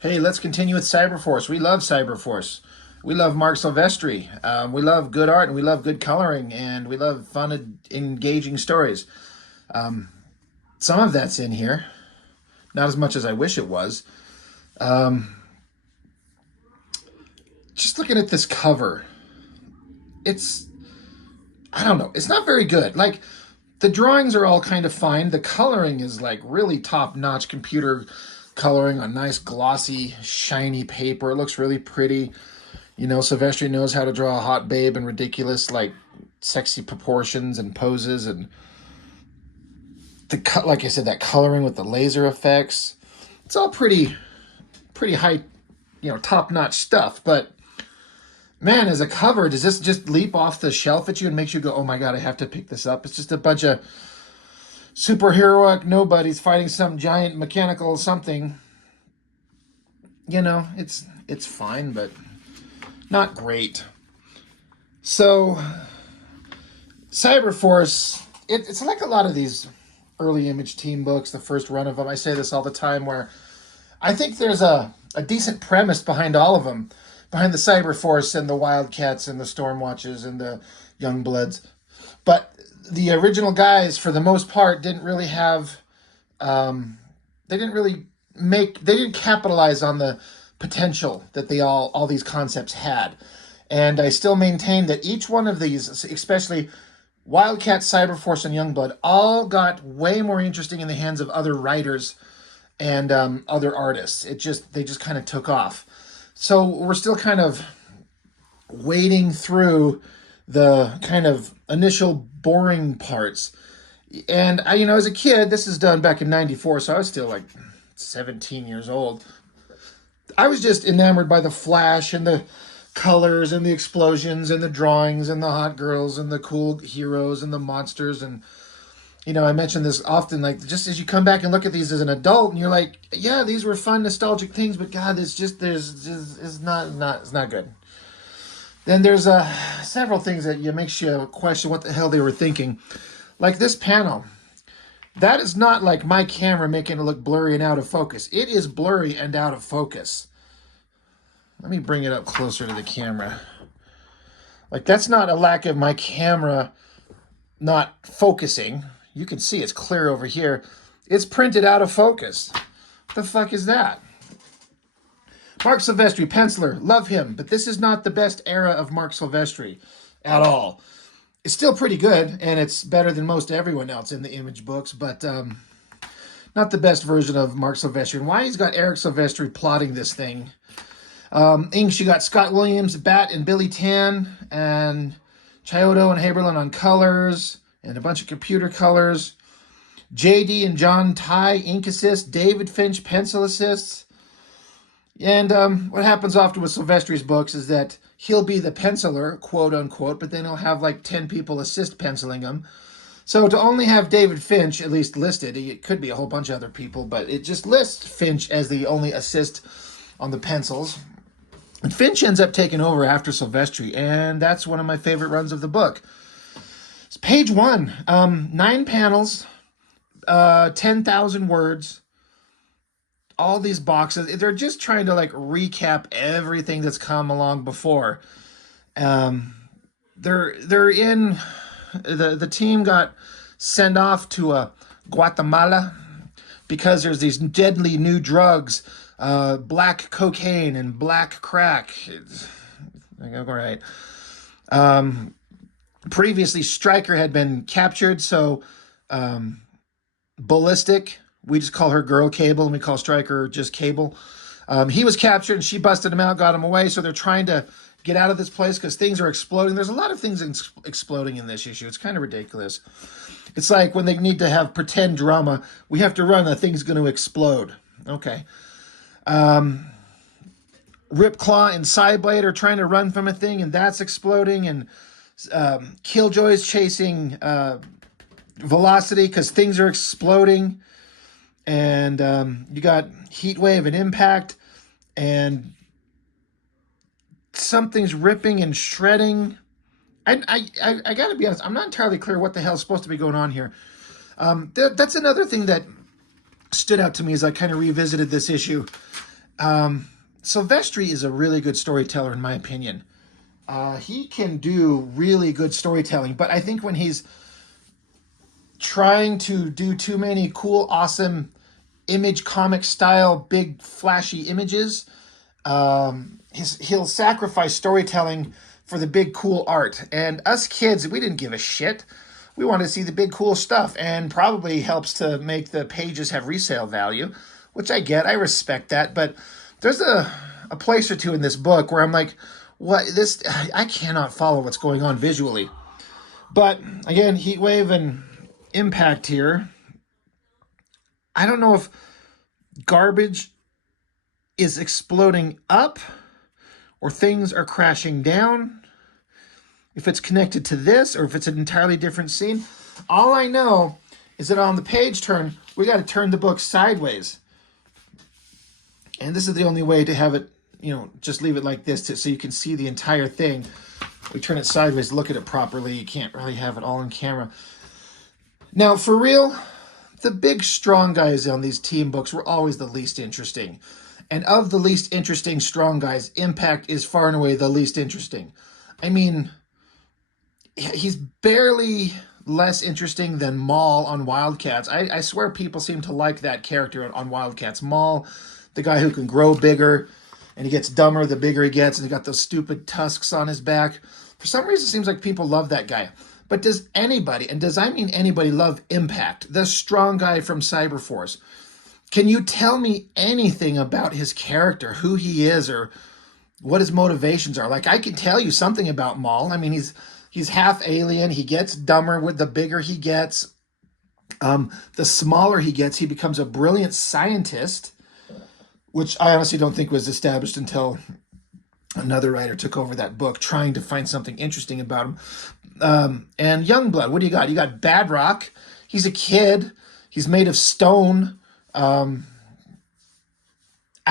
Hey, let's continue with CyberForce. We love CyberForce. We love Marc Silvestri. We love good art and we love good coloring and we love fun, engaging stories. Some of that's in here, not as much as I wish it was. Just looking at this cover, it's, I don't know, it's not very good. Like, the drawings are all kind of fine. The coloring is like really top-notch computer coloring on nice glossy shiny paper. It looks really pretty. You know, Silvestri knows how to draw a hot babe and ridiculous like sexy proportions and poses, and like I said, that coloring with the laser effects, it's all pretty high, top-notch stuff. But man, as a cover, does this just leap off the shelf at you and makes you go, oh my God, I have to pick this up? It's just a bunch of superheroic nobodies fighting some giant mechanical something. It's fine, but not great. So, CyberForce, it's like a lot of these early Image team books, the first run of them. I say this all the time, where I think there's a decent premise behind all of them, behind the CyberForce and the Wildcats and the Stormwatches and the Youngbloods. But the original guys, for the most part, didn't really have, they didn't capitalize on the potential that all these concepts had. And I still maintain that each one of these, especially Wildcat, CyberForce, and Youngblood, all got way more interesting in the hands of other writers and other artists. They just kind of took off. So we're still kind of wading through the kind of initial boring parts. And as a kid, this is done back in '94, so I was still like 17 years old. I was just enamored by the flash and the colors and the explosions and the drawings and the hot girls and the cool heroes and the monsters. And I mention this often, like, just as you come back and look at these as an adult and you're like, yeah, these were fun, nostalgic things, but God, it's not good. Then there's several things that makes you question what the hell they were thinking. Like this panel. That is not like my camera making it look blurry and out of focus. It is blurry and out of focus. Let me bring it up closer to the camera. Like, that's not a lack of my camera not focusing. You can see it's clear over here. It's printed out of focus. What the fuck is that? Marc Silvestri, penciler, love him, but this is not the best era of Marc Silvestri at all. It's still pretty good, and it's better than most everyone else in the Image books, but not the best version of Marc Silvestri. And why he's got Eric Silvestri plotting this thing. Inks, you got Scott Williams, Bat, and Billy Tan, and Chiodo and Haberlin on colors, and a bunch of computer colors. JD and John Ty, ink assist. David Finch, pencil assists. And what happens often with Silvestri's books is that he'll be the penciler, quote unquote, but then he'll have like 10 people assist penciling him. So to only have David Finch at least listed, it could be a whole bunch of other people, but it just lists Finch as the only assist on the pencils. And Finch ends up taking over after Silvestri, and that's one of my favorite runs of the book. It's page 1, 9 panels, 10,000 words. All these boxes, they're just trying to like recap everything that's come along before. They're in the team got sent off to Guatemala because there's these deadly new drugs, black cocaine and black crack. All right. Previously, Stryker had been captured, so Ballistic, we just call her Girl Cable, and we call Stryker just Cable. He was captured, and she busted him out, got him away, so they're trying to get out of this place because things are exploding. There's a lot of things exploding in this issue. It's kind of ridiculous. It's like when they need to have pretend drama, we have to run, the thing's going to explode. Okay. Ripclaw and Psyblade are trying to run from a thing, and that's exploding, and Killjoy's chasing Velocity because things are exploding. And you got Heatwave and Impact, and something's ripping and shredding. I got to be honest, I'm not entirely clear what the hell is supposed to be going on here. That's another thing that stood out to me as I kind of revisited this issue. Silvestri is a really good storyteller, in my opinion. He can do really good storytelling, but I think when he's trying to do too many cool, awesome image comic style, big flashy images, he'll sacrifice storytelling for the big cool art. And us kids, we didn't give a shit. We wanted to see the big cool stuff, and probably helps to make the pages have resale value, which I get. I respect that. But there's a place or two in this book where I'm like, what this? I cannot follow what's going on visually. But again, Heatwave and Impact here. I don't know if garbage is exploding up or things are crashing down, if it's connected to this or if it's an entirely different scene. All I know is that on the page turn, we got to turn the book sideways. And this is the only way to have it, just leave it like this so you can see the entire thing. We turn it sideways, look at it properly. You can't really have it all on camera. Now, for real, the big strong guys on these team books were always the least interesting. And of the least interesting strong guys, Impact is far and away the least interesting. I mean, he's barely less interesting than Maul on Wildcats. I swear people seem to like that character on Wildcats. Maul, the guy who can grow bigger, and he gets dumber the bigger he gets, and he's got those stupid tusks on his back. For some reason, it seems like people love that guy. But does anybody, and does I mean anybody, love Impact, the strong guy from CyberForce? Can you tell me anything about his character, who he is, or what his motivations are? Like, I can tell you something about Maul. I mean, he's half alien. He gets dumber with the bigger he gets. The smaller he gets, he becomes a brilliant scientist, which I honestly don't think was established until another writer took over that book, trying to find something interesting about him. And Youngblood, what do you got? You got Badrock. He's a kid. He's made of stone. I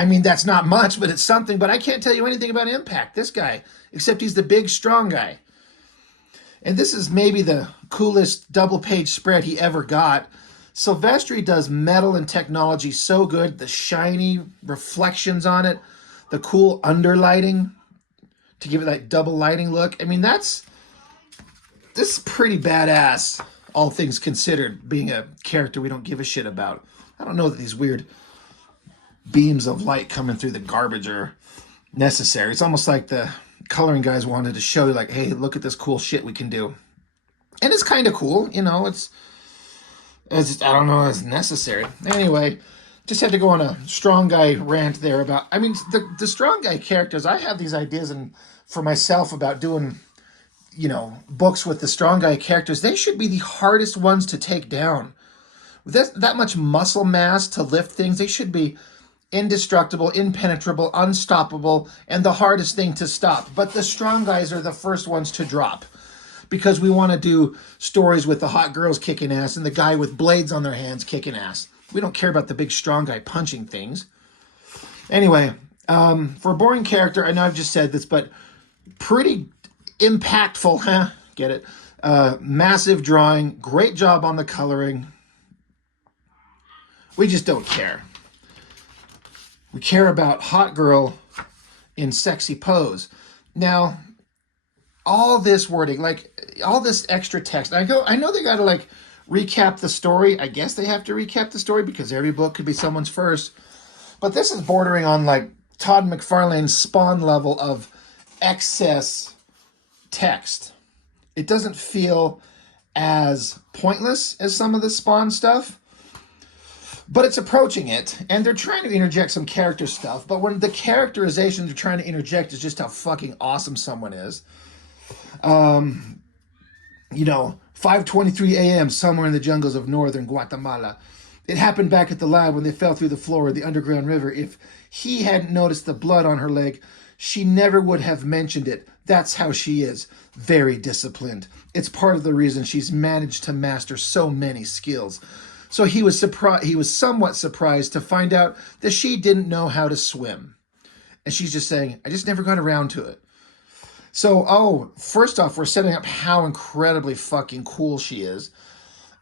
mean, that's not much, but it's something. But I can't tell you anything about Impact, this guy, except he's the big, strong guy. And this is maybe the coolest double-page spread he ever got. Silvestri does metal and technology so good. The shiny reflections on it, the cool underlighting to give it that double lighting look. I mean, this is pretty badass, all things considered, being a character we don't give a shit about. I don't know that these weird beams of light coming through the garbage are necessary. It's almost like the coloring guys wanted to show you, like, hey, look at this cool shit we can do. And it's kind of cool, it's I don't know, it's necessary. Anyway, just had to go on a strong guy rant there about, I mean, the strong guy characters, I have these ideas for myself about doing, books with the strong guy characters. They should be the hardest ones to take down. With that much muscle mass to lift things, they should be indestructible, impenetrable, unstoppable, and the hardest thing to stop. But the strong guys are the first ones to drop, because we want to do stories with the hot girls kicking ass and the guy with blades on their hands kicking ass. We don't care about the big strong guy punching things. Anyway, for a boring character, I know I've just said this, but pretty impactful, huh? Get it? Massive drawing, great job on the coloring. We just don't care. We care about hot girl in sexy pose. Now, all this wording, like all this extra text, I know they got to recap the story. I guess they have to recap the story because every book could be someone's first. But this is bordering on Todd McFarlane's Spawn level of excess text. It doesn't feel as pointless as some of the Spawn stuff, but it's approaching it, and they're trying to interject some character stuff, but when the characterization they're trying to interject is just how fucking awesome someone is. 5:23 a.m. somewhere in the jungles of northern Guatemala. It happened back at the lab when they fell through the floor of the underground river. If he hadn't noticed the blood on her leg, she never would have mentioned it. That's how she is. Very disciplined. It's part of the reason she's managed to master so many skills. So he was somewhat surprised to find out that she didn't know how to swim. And she's just saying, I just never got around to it. So, first off, we're setting up how incredibly fucking cool she is.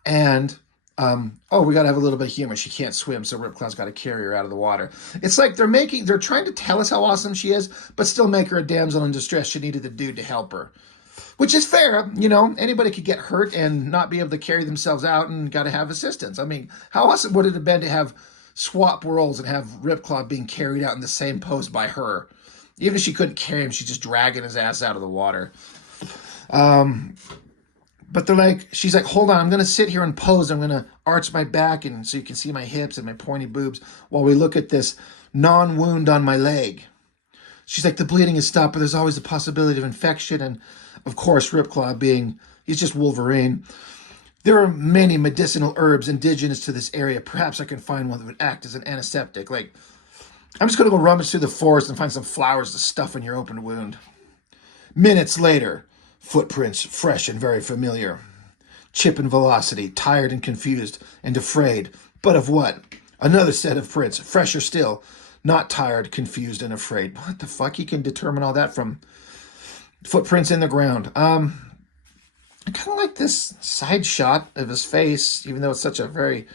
And Oh, we got to have a little bit of humor. She can't swim, so Ripclaw's got to carry her out of the water. It's like they're trying to tell us how awesome she is, but still make her a damsel in distress. She needed a dude to help her, which is fair. You know, anybody could get hurt and not be able to carry themselves out and got to have assistance. I mean, how awesome would it have been to have swap roles and have Ripclaw being carried out in the same pose by her? Even if she couldn't carry him, she's just dragging his ass out of the water. But they're like, she's like, hold on, I'm going to sit here and pose. I'm going to arch my back and so you can see my hips and my pointy boobs while we look at this non-wound on my leg. She's like, the bleeding has stopped, but there's always the possibility of infection. And of course, Ripclaw he's just Wolverine. There are many medicinal herbs indigenous to this area. Perhaps I can find one that would act as an antiseptic. Like, I'm just going to go rummage through the forest and find some flowers to stuff in your open wound. Minutes later, footprints fresh and very familiar. Chip and Velocity, tired and confused and afraid. But of what? Another set of prints, fresher still. Not tired, confused, and afraid. What the fuck? He can determine all that from footprints in the ground. I kind of like this side shot of his face, even though it's such a very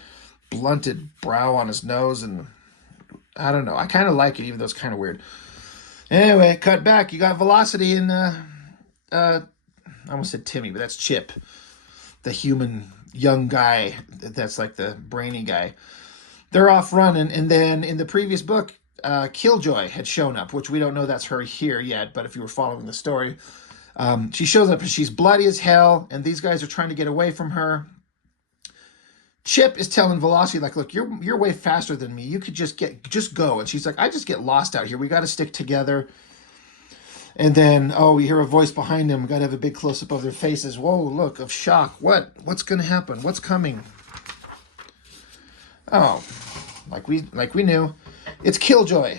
blunted brow on his nose. And I don't know. I kind of like it, even though it's kind of weird. Anyway, cut back. You got Velocity and I almost said Timmy, but that's Chip, the human young guy that's like the brainy guy. They're off running, and then in the previous book, Killjoy had shown up, which we don't know that's her here yet, but if you were following the story, she shows up and she's bloody as hell, and these guys are trying to get away from her. Chip is telling Velocity, like, look, you're way faster than me. You could just go. And she's like, I just get lost out here. We got to stick together. And then, we hear a voice behind them. We got to have a big close-up of their faces. Whoa, look, of shock. What's going to happen? What's coming? Oh, like we knew. It's Killjoy.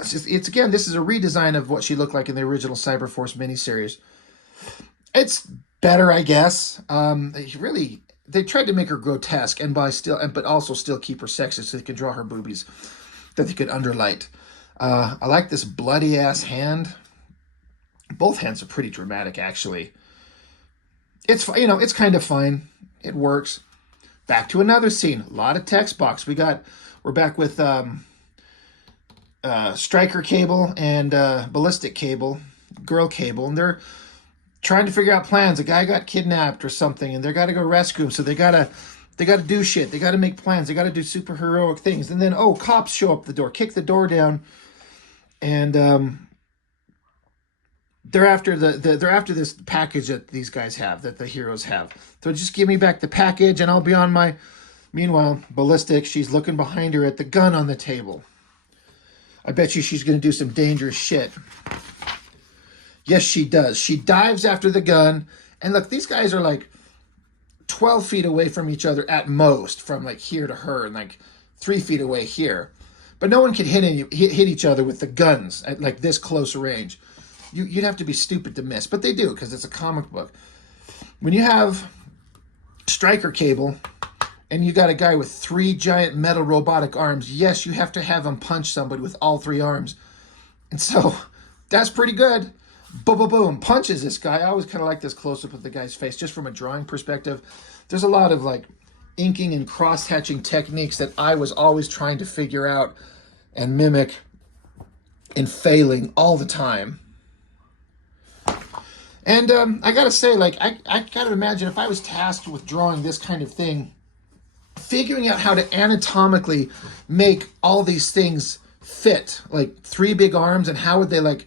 It's again, this is a redesign of what she looked like in the original CyberForce miniseries. It's better, I guess. They tried to make her grotesque but also still keep her sexy so they can draw her boobies that they could underlight. I like this bloody ass hand. Both hands are pretty dramatic, actually. It's kind of fine. It works. Back to another scene. A lot of text box. We're back with Striker Cable and Ballistic Cable, Girl Cable, and they're trying to figure out plans. A guy got kidnapped or something, and they got to go rescue him. So they gotta do shit. They gotta make plans. They gotta do superheroic things. And then cops show up the door, kick the door down, and they're after this package that these guys have, that the heroes have. So just give me back the package, and I'll be on my. Meanwhile, Ballistic, she's looking behind her at the gun on the table. I bet you she's going to do some dangerous shit. Yes, she does. She dives after the gun. And look, these guys are like 12 feet away from each other at most, from like here to her, and like 3 feet away here. But no one can hit each other with the guns at like this close range. You'd have to be stupid to miss. But they do, because it's a comic book. When you have Striker Cable and you got a guy with 3 giant metal robotic arms, yes, you have to have him punch somebody with all 3 arms. And so that's pretty good. Boom, boom, boom. Punches this guy. I always kind of like this close-up of the guy's face, just from a drawing perspective. There's a lot of like inking and cross-hatching techniques that I was always trying to figure out and mimic and failing all the time. And I gotta say, like, I gotta imagine if I was tasked with drawing this kind of thing, figuring out how to anatomically make all these things fit, like 3 big arms, and how would they like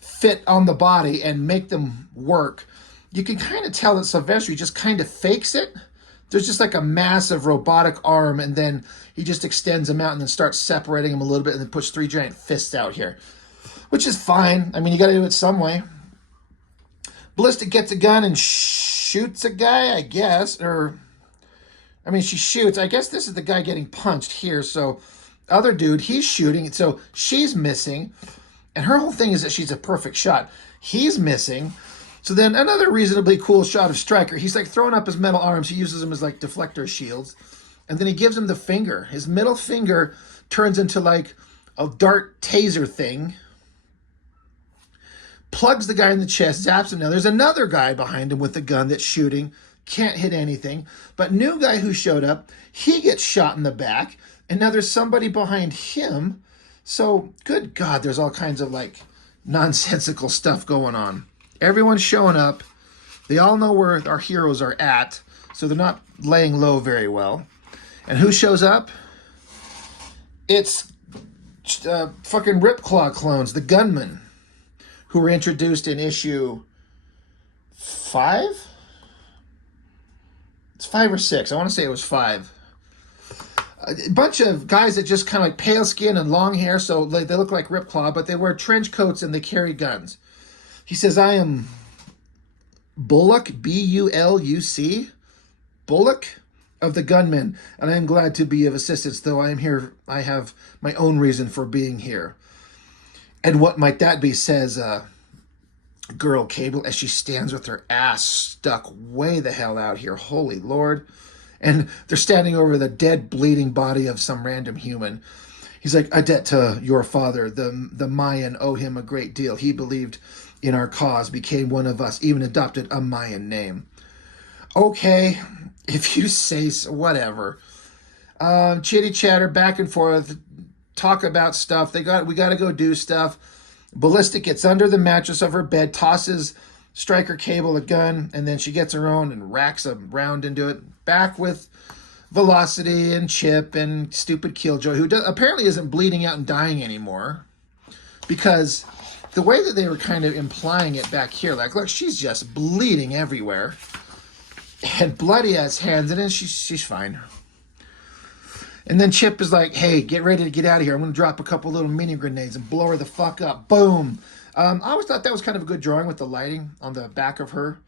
fit on the body and make them work. You can kind of tell that Silvestri just kind of fakes it. There's just like a massive robotic arm, and then he just extends them out and then starts separating them a little bit, and then puts 3 giant fists out here, which is fine. I mean, you got to do it some way. Ballistic gets a gun and shoots a guy, I guess. She shoots. I guess this is the guy getting punched here. So other dude, he's shooting. So she's missing. And her whole thing is that she's a perfect shot. He's missing. So then another reasonably cool shot of Striker. He's like throwing up his metal arms. He uses them as like deflector shields. And then he gives him the finger. His middle finger turns into like a dart taser thing. plugs the guy in the chest, zaps him. Now there's another guy behind him with a gun that's shooting, can't hit anything. But new guy who showed up, he gets shot in the back, and now there's somebody behind him. So good God, there's all kinds of like nonsensical stuff going on. Everyone's showing up. They all know where our heroes are at, so they're not laying low very well. And who shows up? It's fucking Ripclaw clones, the gunmen, who were introduced in issue 5? It's 5 or 6. I want to say it was 5. A bunch of guys that just kind of like pale skin and long hair, so they look like Ripclaw, but they wear trench coats and they carry guns. He says, I am Bullock, B-U-L-U-C, Bullock of the gunmen, and I am glad to be of assistance, though I am here, I have my own reason for being here. And what might that be, says girl Cable, as she stands with her ass stuck way the hell out here. Holy Lord. And they're standing over the dead, bleeding body of some random human. He's like, a debt to your father, the Mayan, owe him a great deal. He believed in our cause, became one of us, even adopted a Mayan name. Okay, if you say so, whatever. Chitty chatter, back and forth, talk about stuff. We got to go do stuff. Ballistic gets under the mattress of her bed, tosses Striker Cable a gun, and then she gets her own and racks a round into it. Back with Velocity and Chip and stupid Killjoy, who apparently isn't bleeding out and dying anymore, because the way that they were kind of implying it back here, like, look, she's just bleeding everywhere and bloody ass hands, and then she's fine. And then Chip is like, hey, get ready to get out of here. I'm going to drop a couple little mini grenades and blow her the fuck up. Boom. I always thought that was kind of a good drawing with the lighting on the back of her.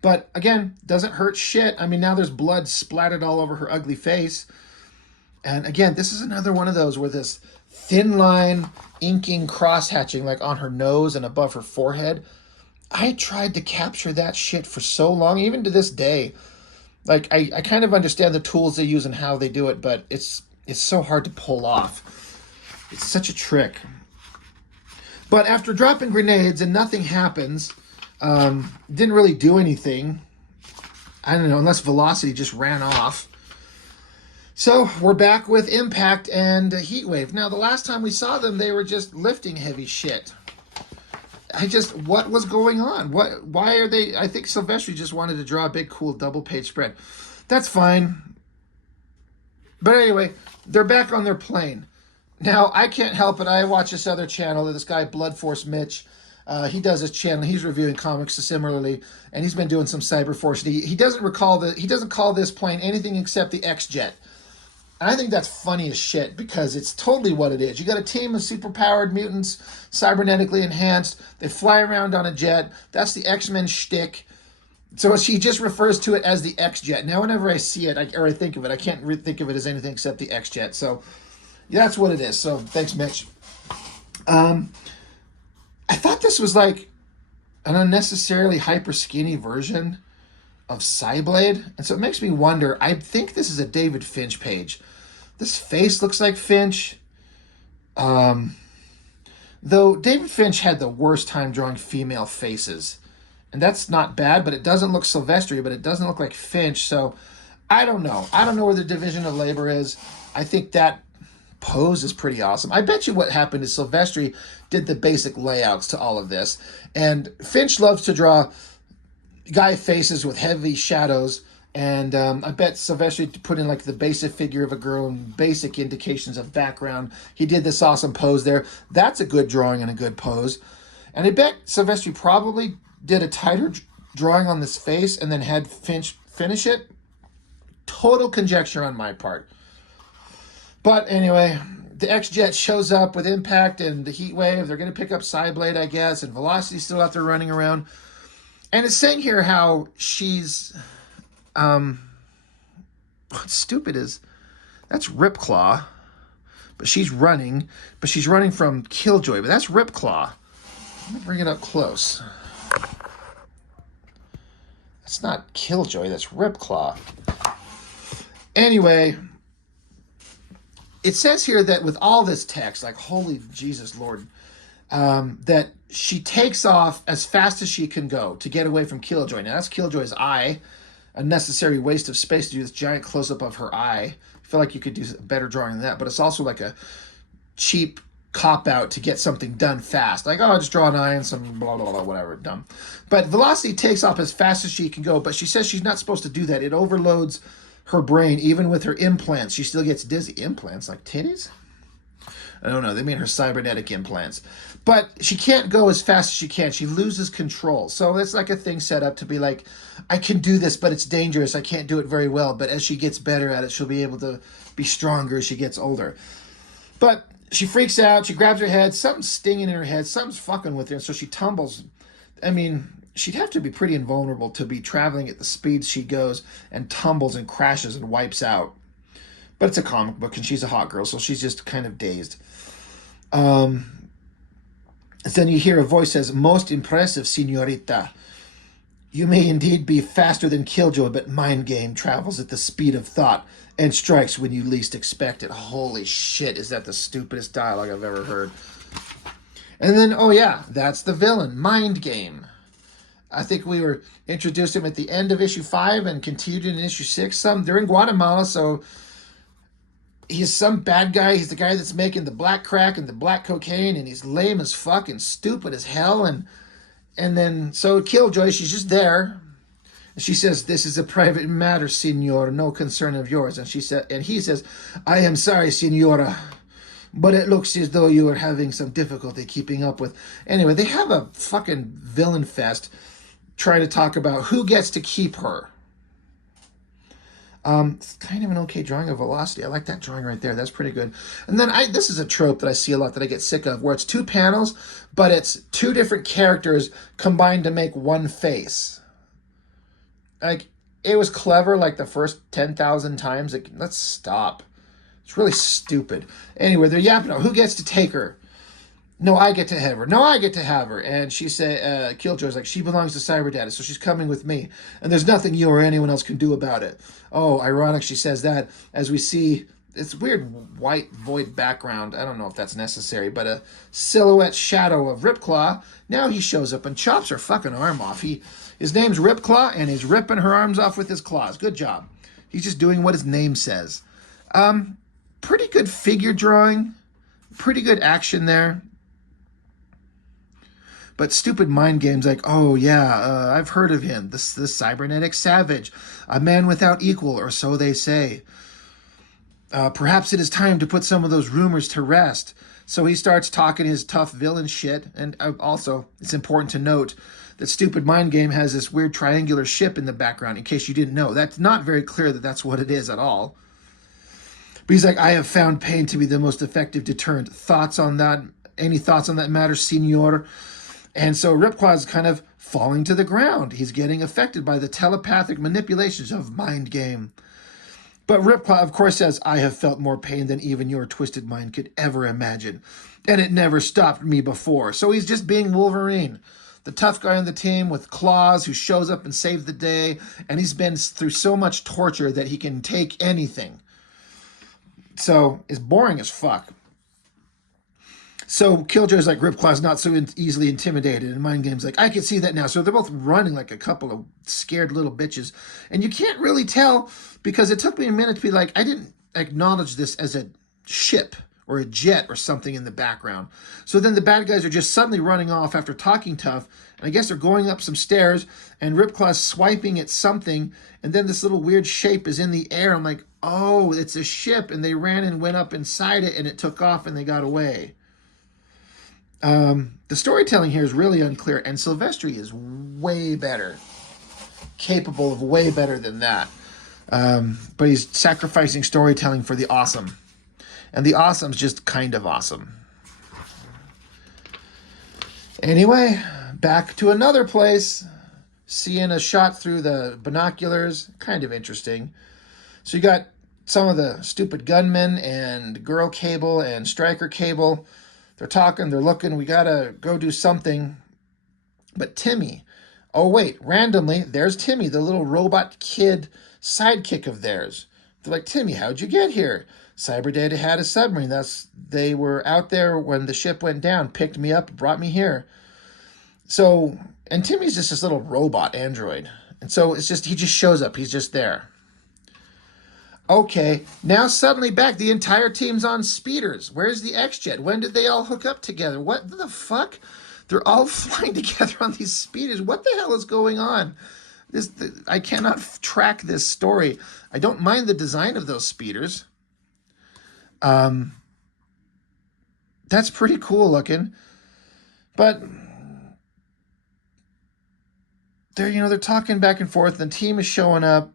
But again, doesn't hurt shit. I mean, now there's blood splattered all over her ugly face. And again, this is another one of those where this thin line inking cross-hatching like on her nose and above her forehead. I tried to capture that shit for so long, even to this day. Like, I kind of understand the tools they use and how they do it, but it's so hard to pull off. It's such a trick. But after dropping grenades and nothing happens, didn't really do anything. I don't know, unless Velocity just ran off. So we're back with Impact and Heatwave. Now, the last time we saw them, they were just lifting heavy shit. What was going on? Why are they? I think Silvestri just wanted to draw a big, cool double-page spread. That's fine. But anyway, they're back on their plane. Now, I can't help it. I watch this other channel, this guy, Blood Force Mitch. He does his channel. He's reviewing comics similarly, and he's been doing some CyberForce. He doesn't call this plane anything except the X-Jet. And I think that's funny as shit, because it's totally what it is. You got a team of superpowered mutants, cybernetically enhanced. They fly around on a jet. That's the X-Men shtick. So he just refers to it as the X-Jet. Now, whenever I see it, or I think of it, I can't think of it as anything except the X-Jet. So yeah, that's what it is. So thanks, Mitch. I thought this was like an unnecessarily hyper skinny version of Cyblade, and so it makes me wonder. I think this is a David Finch page. This face looks like Finch. Though David Finch had the worst time drawing female faces. And that's not bad, but it doesn't look Silvestri, but it doesn't look like Finch. So I don't know. I don't know where the division of labor is. I think that pose is pretty awesome. I bet you what happened is Silvestri did the basic layouts to all of this. And Finch loves to draw guy faces with heavy shadows. And I bet Silvestri put in like the basic figure of a girl and basic indications of background. He did this awesome pose there. That's a good drawing and a good pose. And I bet Silvestri probably did a tighter drawing on this face and then had Finch finish it. Total conjecture on my part. But anyway, the X-Jet shows up with Impact and the Heatwave. They're going to pick up Cyblade, I guess, and Velocity's still out there running around. And it's saying here how she's... what's stupid is that's Ripclaw, but she's running from Killjoy, but that's Ripclaw. Let me bring it up close. That's not Killjoy, that's Ripclaw. Anyway, it says here that with all this text, like, holy Jesus Lord, that she takes off as fast as she can go to get away from Killjoy. Now, that's Killjoy's eye. A necessary waste of space to do this giant close-up of her eye. I feel like you could do a better drawing than that, but it's also like a cheap cop-out to get something done fast. Like, oh, I'll just draw an eye and some blah, blah, blah, whatever, dumb. But Velocity takes off as fast as she can go, but she says she's not supposed to do that. It overloads her brain. Even with her implants, she still gets dizzy. Implants? Like titties? I don't know. They mean her cybernetic implants. But she can't go as fast as she can. She loses control. So it's like a thing set up to be like, I can do this, but it's dangerous. I can't do it very well. But as she gets better at it, she'll be able to be stronger as she gets older. But she freaks out. She grabs her head. Something's stinging in her head. Something's fucking with her. And so she tumbles. I mean, she'd have to be pretty invulnerable to be traveling at the speeds she goes and tumbles and crashes and wipes out. But it's a comic book, and she's a hot girl, so she's just kind of dazed. Then you hear a voice says, "Most impressive, señorita. You may indeed be faster than Killjoy, but Mind Game travels at the speed of thought and strikes when you least expect it." Holy shit, is that the stupidest dialogue I've ever heard. And then, oh yeah, that's the villain, Mind Game. I think we were introduced him at the end of issue 5 and continued in issue 6. They're in Guatemala, so he's some bad guy. He's the guy that's making the black crack and the black cocaine, and he's lame as fuck and stupid as hell. And then, so Killjoy, she's just there. And she says, "This is a private matter, senor, no concern of yours." And he says, "I am sorry, senora, but it looks as though you are having some difficulty keeping up with." Anyway, they have a fucking villain fest trying to talk about who gets to keep her. It's kind of an okay drawing of Velocity. I like that drawing right there. That's pretty good. And then this is a trope that I see a lot that I get sick of, where it's 2 panels, but it's 2 different characters combined to make one face. Like, it was clever like the first 10,000 times. Like, let's stop. It's really stupid. Anyway, they're yapping about who gets to take her. "No, I get to have her. No, I get to have her." And she said, Killjoy's like, "She belongs to Cyberdata, so she's coming with me. And there's nothing you or anyone else can do about it." Oh, ironic she says that, as we see this weird white void background. I don't know if that's necessary, but a silhouette shadow of Ripclaw. Now he shows up and chops her fucking arm off. His name's Ripclaw, and he's ripping her arms off with his claws. Good job. He's just doing what his name says. Pretty good figure drawing. Pretty good action there. But stupid Mind Game's like, "Oh yeah, I've heard of him. The cybernetic savage, a man without equal, or so they say. Perhaps it is time to put some of those rumors to rest." So he starts talking his tough villain shit. And also, it's important to note that stupid Mind Game has this weird triangular ship in the background, in case you didn't know. That's not very clear that that's what it is at all. But he's like, "I have found pain to be the most effective deterrent. Thoughts on that? Any thoughts on that matter, senor?" And so Ripclaw is kind of falling to the ground. He's getting affected by the telepathic manipulations of Mind Game. But Ripclaw, of course, says, "I have felt more pain than even your twisted mind could ever imagine. And it never stopped me before." So he's just being Wolverine, the tough guy on the team with claws who shows up and saves the day. And he's been through so much torture that he can take anything. So it's boring as fuck. So Killjoy's like, "Ripclaw's not so easily intimidated." And Mind Game's like, "I can see that now." So they're both running like a couple of scared little bitches. And you can't really tell, because it took me a minute to be like, I didn't acknowledge this as a ship or a jet or something in the background. So then the bad guys are just suddenly running off after talking tough. And I guess they're going up some stairs, and Ripclaw's swiping at something. And then this little weird shape is in the air. I'm like, oh, it's a ship. And they ran and went up inside it, and it took off, and they got away. The storytelling here is really unclear, and Silvestri is way better, capable of way better than that. But he's sacrificing storytelling for the awesome, and the awesome's just kind of awesome. Anyway, back to another place, seeing a shot through the binoculars, kind of interesting. So you got some of the stupid gunmen and Girl Cable and Striker Cable. They're talking, they're looking, we gotta go do something. But Timmy, oh wait, randomly, there's Timmy, the little robot kid sidekick of theirs. They're like, Timmy, how'd you get here? Cyberdata had a submarine. They were out there when the ship went down, picked me up, brought me here. So, and Timmy's just this little robot android. And so it's just, he just shows up. He's just there. Okay, now suddenly back, the entire team's on speeders. Where's the X-Jet? When did they all hook up together? What the fuck? They're all flying together on these speeders. What the hell is going on? I cannot track this story. I don't mind the design of those speeders. That's pretty cool looking. But they're talking back and forth. The team is showing up.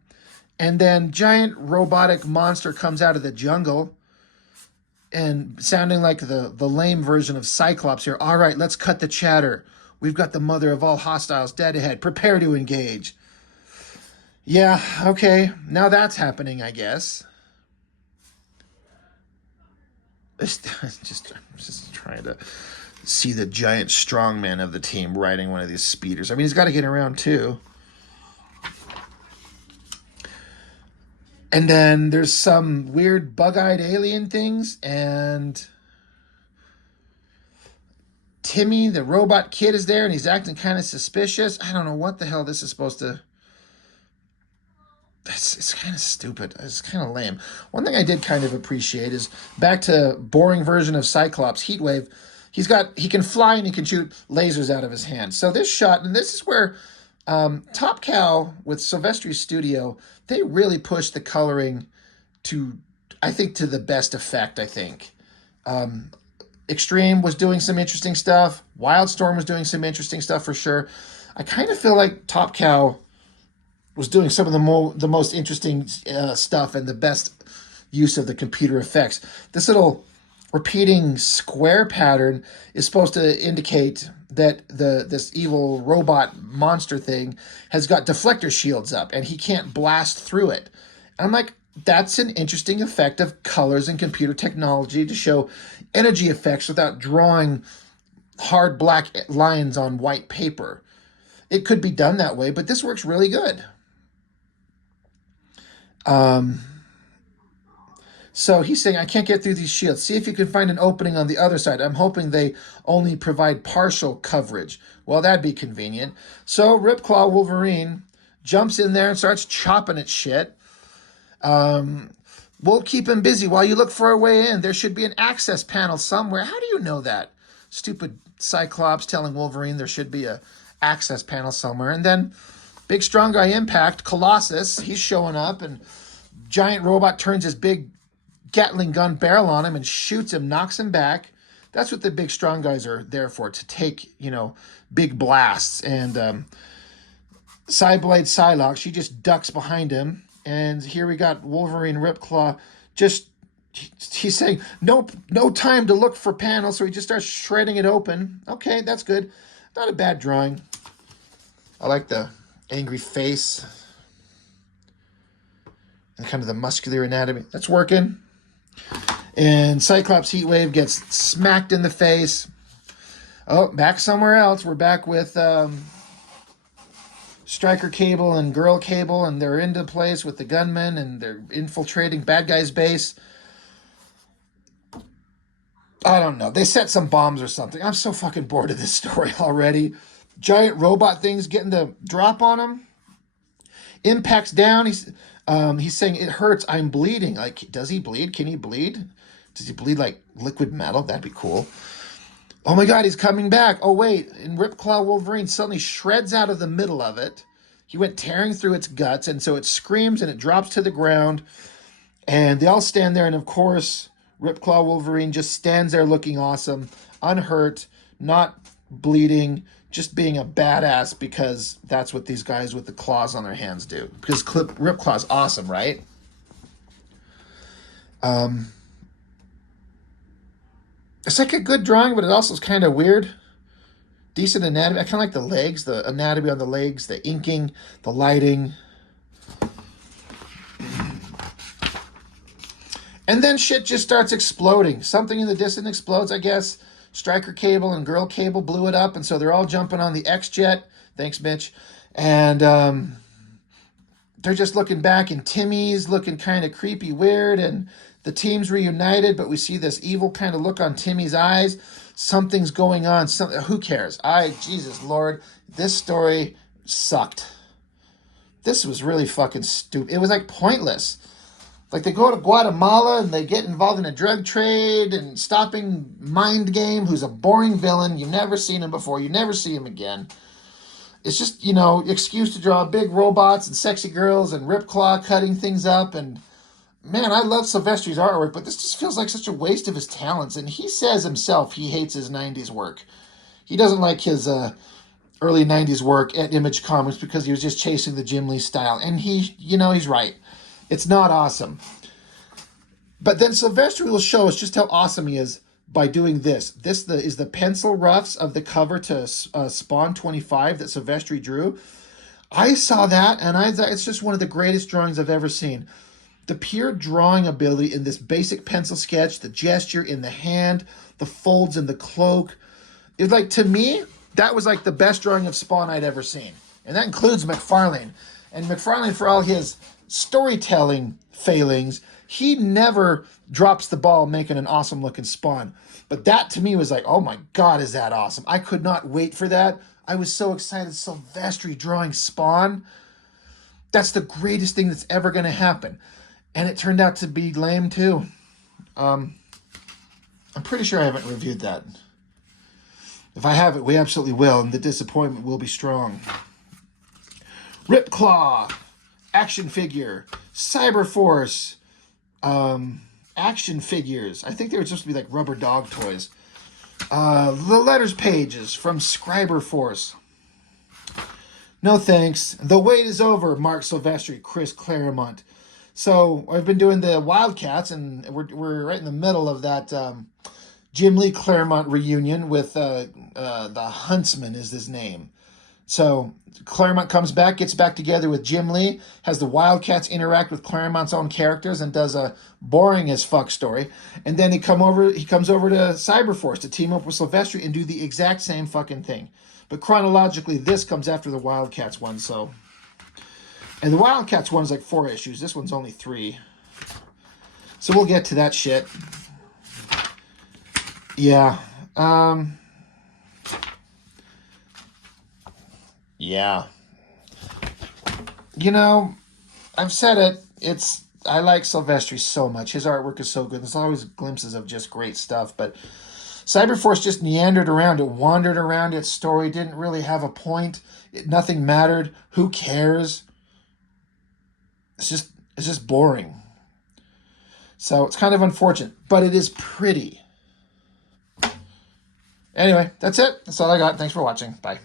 And then giant robotic monster comes out of the jungle and sounding like the lame version of Cyclops here. All right, let's cut the chatter. We've got the mother of all hostiles dead ahead. Prepare to engage. Yeah, okay. Now that's happening, I guess. I'm just trying to see the giant strongman of the team riding one of these speeders. I mean, he's got to get around too. And then there's some weird bug-eyed alien things, and Timmy, the robot kid, is there, and he's acting kind of suspicious. I don't know what the hell this is supposed to... It's kind of stupid. It's kind of lame. One thing I did kind of appreciate is back to boring version of Cyclops, Heatwave. He can fly and he can shoot lasers out of his hand. So this shot, and this is where Top Cow with Silvestri's studio, they really pushed the coloring to the best effect, I think. Extreme was doing some interesting stuff. Wildstorm was doing some interesting stuff for sure. I kind of feel like Top Cow was doing some of the most interesting stuff and the best use of the computer effects. This little repeating square pattern is supposed to indicate that this evil robot monster thing has got deflector shields up and he can't blast through it. And I'm like, that's an interesting effect of colors and computer technology to show energy effects without drawing hard black lines on white paper. It could be done that way, but this works really good. So he's saying, I can't get through these shields. See if you can find an opening on the other side. I'm hoping they only provide partial coverage. Well, that'd be convenient. So Ripclaw Wolverine jumps in there and starts chopping at shit. We'll keep him busy while you look for a way in. There should be an access panel somewhere. How do you know that? Stupid Cyclops telling Wolverine there should be a access panel somewhere. And then big strong guy Impact, Colossus, he's showing up, and giant robot turns his big Gatling gun barrel on him and shoots him, knocks him back. That's what the big strong guys are there for, to take, big blasts. And Cyblade Psylocke, she just ducks behind him. And here we got Wolverine Ripclaw. He's saying, no time to look for panels, so he just starts shredding it open. Okay, that's good. Not a bad drawing. I like the angry face and kind of the muscular anatomy. That's working. And Cyclops Heatwave gets smacked in the face. Oh, back somewhere else. We're back with Striker Cable and Girl Cable, and they're into place with the gunmen, and they're infiltrating bad guys' base. I don't know. They set some bombs or something. I'm so fucking bored of this story already. Giant robot things getting the drop on him. Impact's down. He's saying, it hurts. I'm bleeding. Like, does he bleed? Can he bleed? Does he bleed like liquid metal? That'd be cool. Oh my God, he's coming back. Oh wait, and Ripclaw Wolverine suddenly shreds out of the middle of it. He went tearing through its guts, and so it screams and it drops to the ground. And they all stand there, and of course, Ripclaw Wolverine just stands there looking awesome, unhurt, not bleeding, just being a badass, because that's what these guys with the claws on their hands do. Because Ripclaw's awesome, right? It's like a good drawing, but it also is kind of weird. Decent anatomy. I kind of like the legs, the anatomy on the legs, the inking, the lighting. And then shit just starts exploding. Something in the distance explodes, I guess. Striker Cable and Girl Cable blew it up, and so they're all jumping on the X-Jet. Thanks, Mitch. And they're just looking back, and Timmy's looking kind of creepy weird, and the team's reunited, but we see this evil kind of look on Timmy's eyes. Something's going on. Who cares? Jesus Lord, this story sucked. This was really fucking stupid. It was like pointless. Like they go to Guatemala and they get involved in a drug trade and stopping Mind Game, who's a boring villain. You've never seen him before. You never see him again. It's just, excuse to draw big robots and sexy girls and Ripclaw cutting things up. And man, I love Silvestri's artwork, but this just feels like such a waste of his talents. And he says himself he hates his 90s work. He doesn't like his early 90s work at Image Comics because he was just chasing the Jim Lee style. And he's right. It's not awesome. But then Silvestri will show us just how awesome he is by doing this. This is the pencil roughs of the cover to Spawn 25 that Silvestri drew. I saw that, and it's just one of the greatest drawings I've ever seen. The pure drawing ability in this basic pencil sketch, the gesture in the hand, the folds in the cloak. It's like, to me, that was like the best drawing of Spawn I'd ever seen. And that includes McFarlane. And McFarlane, for all his storytelling failings, he never drops the ball making an awesome looking Spawn. But that to me was like, oh my God, is that awesome. I could not wait for that. I was so excited. Silvestri drawing Spawn. That's the greatest thing that's ever going to happen. And it turned out to be lame too. I'm pretty sure I haven't reviewed that. If I have it, we absolutely will, and the disappointment will be strong. Ripclaw, action figure, CyberForce, action figures. I think they were supposed to be like rubber dog toys. The letters pages from CyberForce. No thanks. The wait is over. Marc Silvestri, Chris Claremont. So I've been doing the Wildcats, and we're right in the middle of that Jim Lee Claremont reunion with the Huntsman is his name. So Claremont comes back, gets back together with Jim Lee, has the Wildcats interact with Claremont's own characters, and does a boring as fuck story. And then he comes over to CyberForce to team up with Silvestri and do the exact same fucking thing. But chronologically, this comes after the Wildcats one, so. And the Wildcats one's like 4 issues. This one's only 3. So we'll get to that shit. Yeah. Yeah. I've said it. I like Silvestri so much. His artwork is so good. There's always glimpses of just great stuff. But CyberForce just meandered around. It wandered around its story. Didn't really have a point. Nothing mattered. Who cares? It's just boring. So it's kind of unfortunate. But it is pretty. Anyway, that's it. That's all I got. Thanks for watching. Bye.